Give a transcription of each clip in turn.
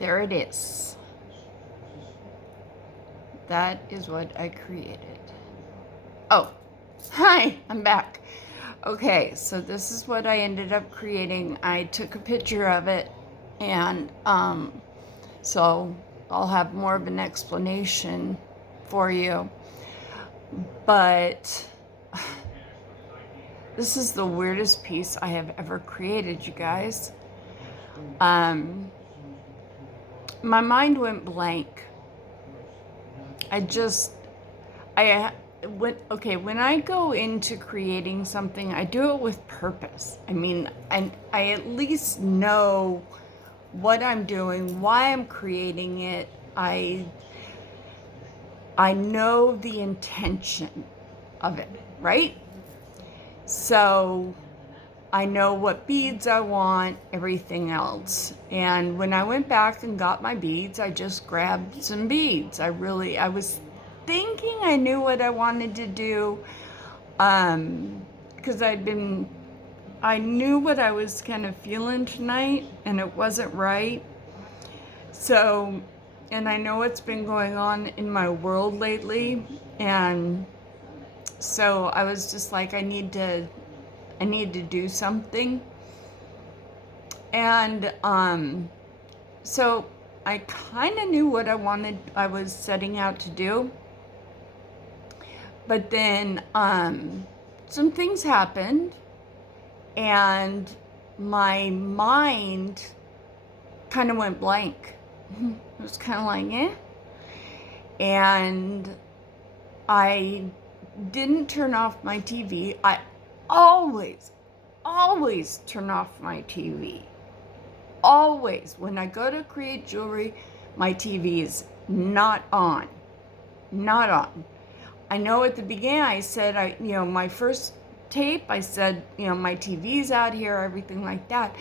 There it is. That is what I created. Oh, hi, I'm back. Okay, so this is what I ended up creating. I took a picture of it, and so I'll have more of an explanation for you. But this is the weirdest piece I have ever created, you guys. My mind went blank. When I go into creating something, I do it with purpose. I mean, I at least know what I'm doing, why I'm creating it. I know the intention of it, right? So I know what beads I want, everything else. And when I went back and got my beads, I just grabbed some beads. I was thinking I knew what I wanted to do, because I knew what I was kind of feeling tonight, and it wasn't right. So, and I know what's been going on in my world lately, and so I was just like, I need to do something. And so I kind of knew what I was setting out to do. But then some things happened, and my mind kind of went blank. It was kind of like, eh? And I didn't turn off my TV. I always turn off my TV. Always. When I go to create jewelry, my TV is not on. Not on. I know at the beginning I said, my first tape, I said, my TV's out here, everything like that.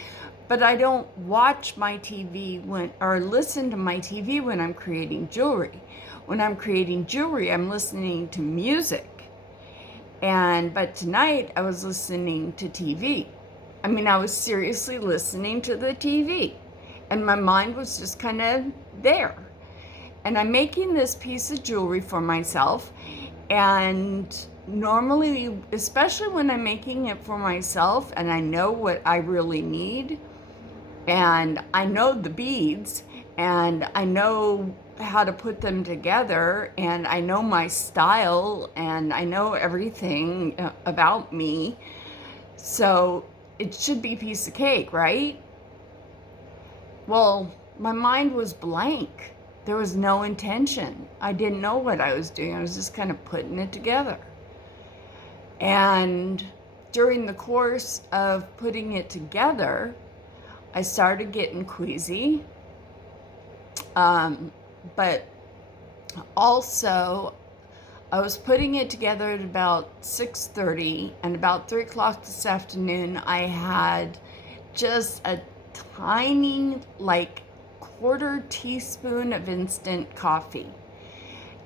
But I don't watch my TV or listen to my TV when I'm creating jewelry. When I'm creating jewelry, I'm listening to music. But tonight I was listening to TV. I mean, I was seriously listening to the TV, and my mind was just kind of there. And I'm making this piece of jewelry for myself, and normally, especially when I'm making it for myself and I know what I really need, and I know the beads, and I know how to put them together, and I know my style, and I know everything about me, so it should be a piece of cake, right? Well, my mind was blank. There was no intention. I didn't know what I was doing. I was just kind of putting it together. And during the course of putting it together, I started getting queasy. But also, I was putting it together at about 6:30, and about 3 o'clock this afternoon, I had just a tiny, like, quarter teaspoon of instant coffee.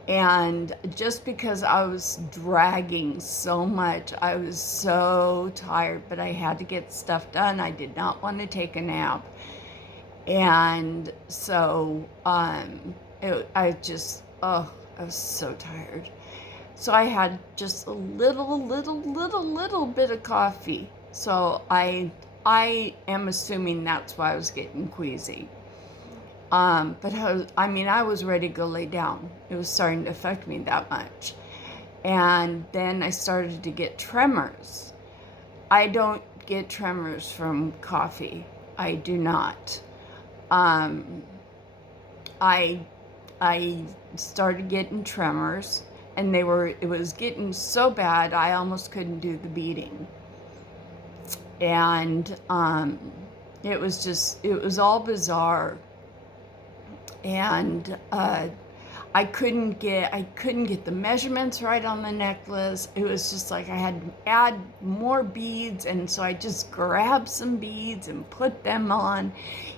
And just because I was dragging so much, I was so tired, but I had to get stuff done. I did not want to take a nap. And so I was so tired. So I had just a little bit of coffee. So I am assuming that's why I was getting queasy. But I was ready to go lay down. It was starting to affect me that much. And then I started to get tremors. I don't get tremors from coffee. I do not. I started getting tremors, and it was getting so bad I almost couldn't do the beading. And it was all bizarre. And I couldn't get the measurements right on the necklace. It was just like I had to add more beads, and so I just grabbed some beads and put them on.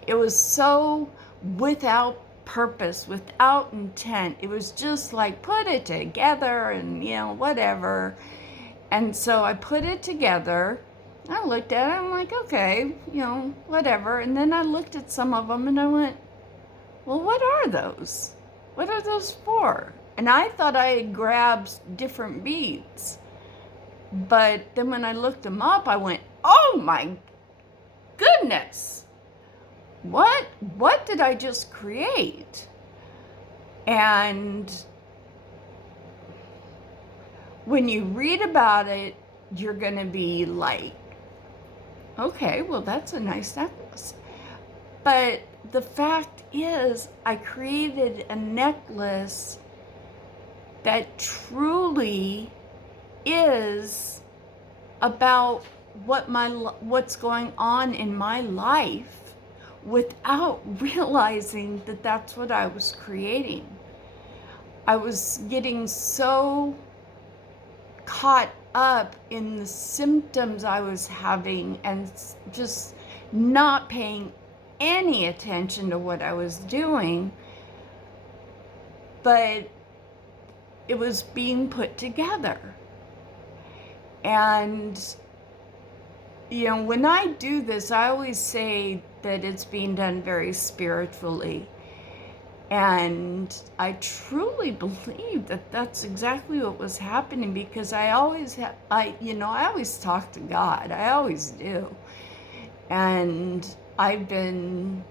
It was so without purpose, without intent. It was just like, put it together and whatever. And so I put it together. I looked at it, I'm like, okay, whatever. And then I looked at some of them and I went, well, what are those? What are those for? And I thought I had grabbed different beads. But then when I looked them up, I went, oh my goodness, what did I just create? And when you read about it, you're going to be like, okay, well, that's a nice necklace. But the fact is, I created a necklace that truly is about what's going on in my life without realizing that that's what I was creating. I was getting so caught up in the symptoms I was having and just not paying any attention to what I was doing, but it was being put together. And when I do this, I always say that it's being done very spiritually. And I truly believe that that's exactly what was happening, because I always I always talk to God. I always do. And I've been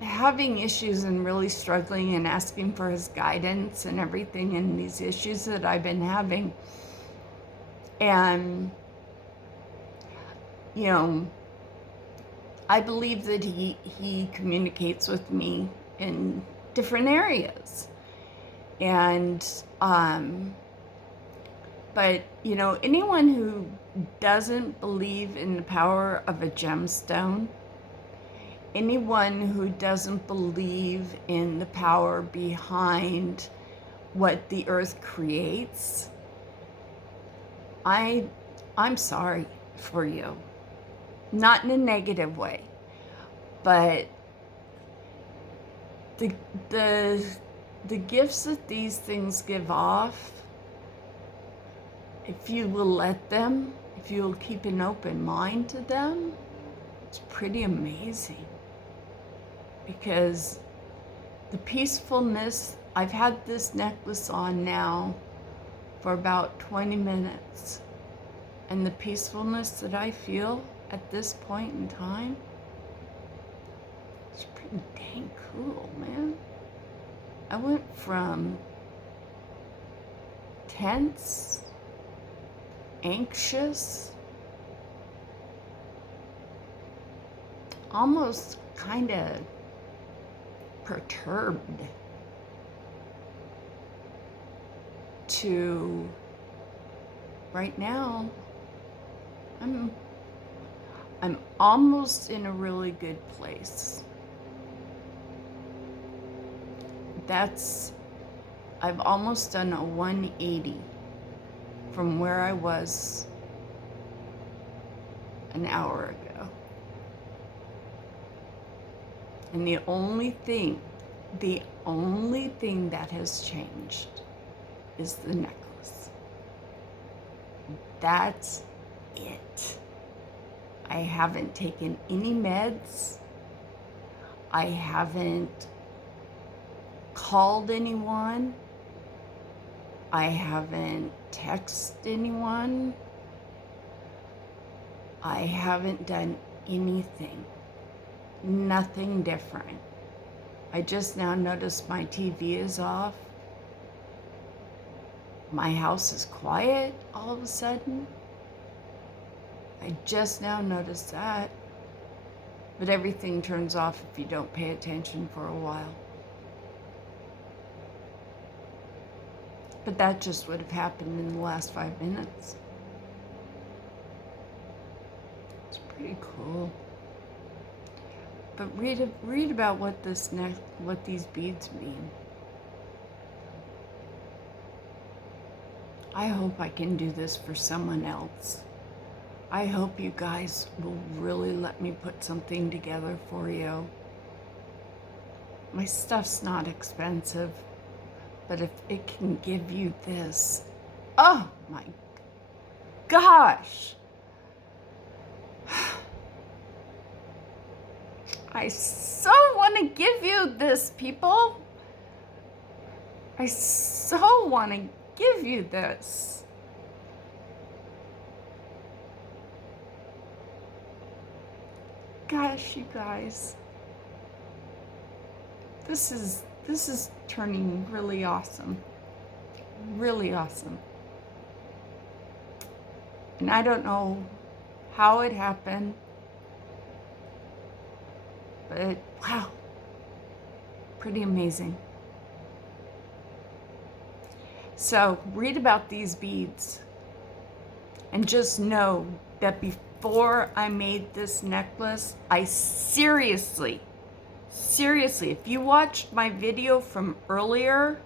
having issues and really struggling and asking for his guidance and everything in these issues that I've been having. And I believe that he communicates with me in different areas. And but anyone who doesn't believe in the power of a gemstone, anyone who doesn't believe in the power behind what the earth creates, I'm sorry for you. Not in a negative way, but the gifts that these things give off, if you will let them, if you will keep an open mind to them, it's pretty amazing. Because the peacefulness, I've had this necklace on now for about 20 minutes, and the peacefulness that I feel at this point in time, it's pretty dang cool, man. I went from tense, anxious, almost kind of perturbed, to right now, I'm almost in a really good place. I've almost done a 180 from where I was an hour ago. And the only thing that has changed is the necklace. That's it. I haven't taken any meds. I haven't called anyone. I haven't texted anyone. I haven't done anything. Nothing different. I just now noticed my TV is off. My house is quiet all of a sudden. I just now noticed that. But everything turns off if you don't pay attention for a while. But that just would have happened in the last 5 minutes. It's pretty cool. But read about what these beads mean. I hope I can do this for someone else. I hope you guys will really let me put something together for you. My stuff's not expensive, but if it can give you this, oh my gosh. I so want want to give you this, people. I so want to give you this. Gosh, you guys. This is turning really awesome. Really awesome. And I don't know how it happened, but wow, pretty amazing. So read about these beads and just know that before I made this necklace, I seriously, if you watched my video from earlier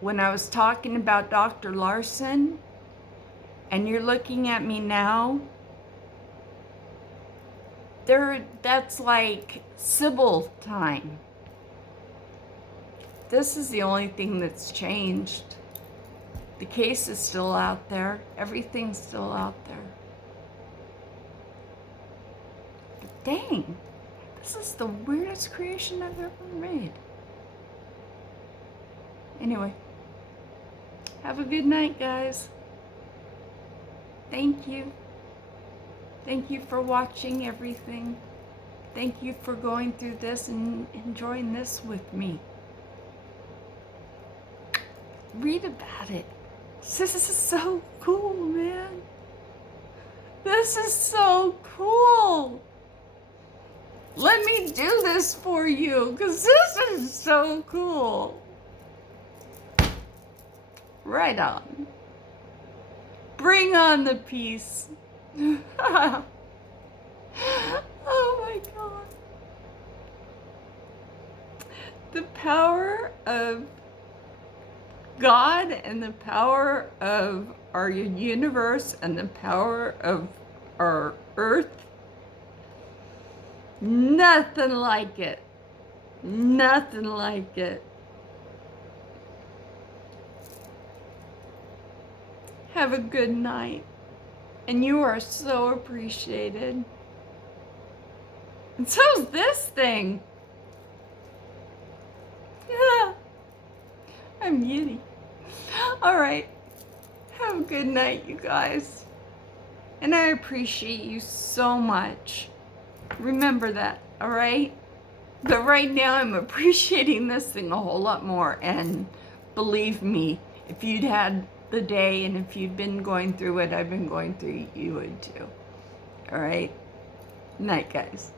when I was talking about Dr. Larson, and you're looking at me now, that's like Sybil time. This is the only thing that's changed. The case is still out there. Everything's still out there. But dang, this is the weirdest creation I've ever made. Anyway, have a good night, guys. Thank you. Thank you for watching everything. Thank you for going through this and enjoying this with me. Read about it. This is so cool, man. This is so cool. Let me do this for you, because this is so cool. Right on. Bring on the peace. Oh my God. The power of God and the power of our universe and the power of our earth. Nothing like it. Nothing like it. Have a good night. And you are so appreciated. And so's this thing. Yeah. I'm giddy. All right. Have a good night, you guys. And I appreciate you so much. Remember that, all right? But right now I'm appreciating this thing a whole lot more. And believe me, if you'd had the day and if you'd been going through what I've been going through, you would too. All right? Night, guys.